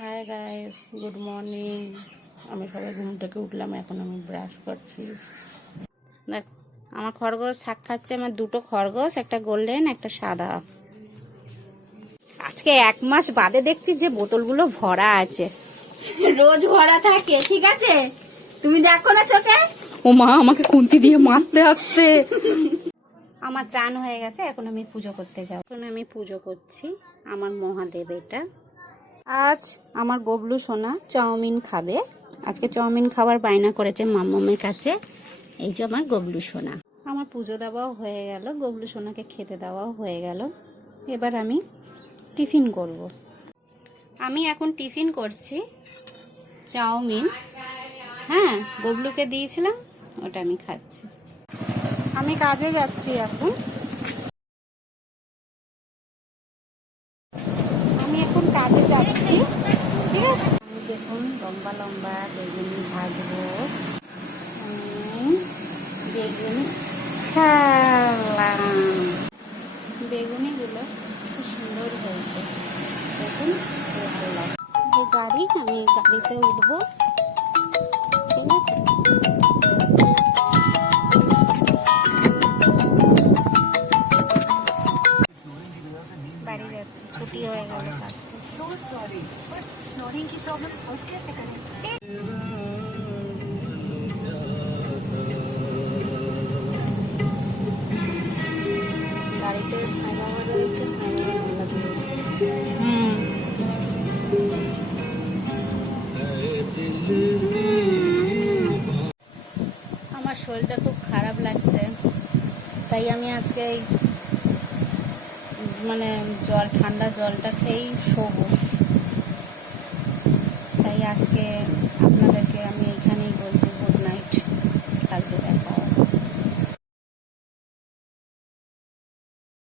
Hi guys, good morning. আমি সবাই ঘুম থেকে উঠলাম, এখন আমি ব্রাশ করছি। দেখ, আমার খরগোশ শাক খাচ্ছে। আমার দুটো খরগোশ, একটা গোল্ডেন একটা সাদা। আজকে 1 মাস বাদে দেখছি যে বোতলগুলো ভরা আছে। রোজ ভরা থাকে, ঠিক আছে? তুমি দেখো না চোখে? ও মা, আমাকে খুন্তি দিয়ে মারতে আসছে। আমার চান হয়ে গেছে, এখন আমি পুজো করতে যাব। এখন আমি পুজো করছি আমার মহাদেব। এটা আজ আমার গবলু সোনা চাউমিন খাবে। আজকে চাউমিন খাবার বায়না করেছে মাম্মামের কাছে। এই যে আমার গবলু সোনা। আমার পুজো দেওয়াও হয়ে গেল, গবলু সোনাকে খেতে দেওয়াও হয়ে গেল। এবার আমি টিফিন করব। আমি এখন টিফিন করছি চাউমিন। হ্যাঁ, গবলুকে দিয়েছিলাম, ওটা আমি খাচ্ছি। আমি কাজে যাচ্ছি এখন। আমি এখন কাজে যাচ্ছি, ঠিক আছে? আমি দেখুন লম্বা লম্বা বেগুনি ভাজবো। বেগুনি ছাড়লাম। বেগুনিগুলো খুব সুন্দর হয়েছে, দেখুন ভালো লাগে। যে গাড়ি, আমি গাড়িতে উঠবো, ঠিক আছে? বাড়ি যাচ্ছি, ছুটি হয়ে গেল কাজ থেকে। গাড়িতে সাই বাবা রয়েছে, সাই বাবা মোল্লা রয়েছে। আমার শরীরটা খুব খারাপ লাগছে, তাই আমি আজকে মানে ঠান্ডা জলটা খেয়েই শোবো। তাই আজকে আপনাদেরকে আমি